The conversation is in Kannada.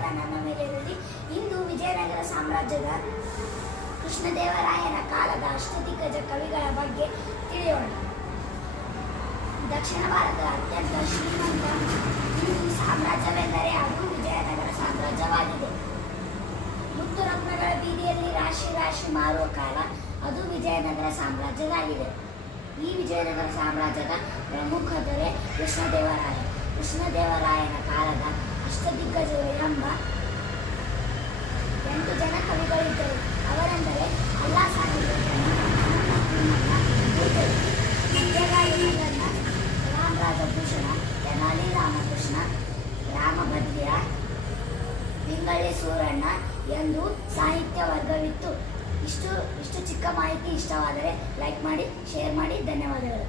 ಆಶೀರ್ವಾದ ನನ್ನ ಮೇಲೆ ಇರಲಿ. ಇಂದು ವಿಜಯನಗರ ಸಾಮ್ರಾಜ್ಯದ ಕೃಷ್ಣದೇವರಾಯನ ಕಾಲದ ಅಷ್ಟದಿಗ್ಗಜ ಕವಿಗಳ ಬಗ್ಗೆ ತಿಳಿಯೋಣ. ದಕ್ಷಿಣ ಭಾರತದ ಅತ್ಯಂತ ಶ್ರೀಮಂತ ಹಿಂದೂ ಸಾಮ್ರಾಜ್ಯವೆಂದರೆ ಅದು ವಿಜಯನಗರ ಸಾಮ್ರಾಜ್ಯವಾಗಿದೆ. ಮುತ್ತು ರತ್ನಗಳ ಬೀದಿಯಲ್ಲಿ ರಾಶಿ ರಾಶಿ ಮಾರುವ ಕಾಲ ಅದು ವಿಜಯನಗರ ಸಾಮ್ರಾಜ್ಯವಾಗಿದೆ. ಈ ವಿಜಯನಗರ ಸಾಮ್ರಾಜ್ಯದ ಪ್ರಮುಖ ದೊರೆ ಕೃಷ್ಣದೇವರಾಯ. ಕೃಷ್ಣದೇವರಾಯನ ಕಾಲದ ಅಷ್ಟದಿಗ್ಗಜರು ಎಂಬ 8 ಜನ ಕವಿಗಳಿದ್ದರು. ಅವರೆಂದರೆ ಅಲ್ಲಾ ಸಾಹೇಬ್ ರಾಮರಾಜಭೂಷಣ, ತೆನಾಲಿ ರಾಮಕೃಷ್ಣ, ರಾಮಭದ್ರ, ಪಿಂಗಳಿ ಸೂರಣ್ಣ ಎಂದು ಸಾಹಿತ್ಯ ವರ್ಗವಿತ್ತು. ಇಷ್ಟು ಚಿಕ್ಕ ಮಾಹಿತಿ ಇಷ್ಟವಾದರೆ ಲೈಕ್ ಮಾಡಿ, ಶೇರ್ ಮಾಡಿ. ಧನ್ಯವಾದಗಳು.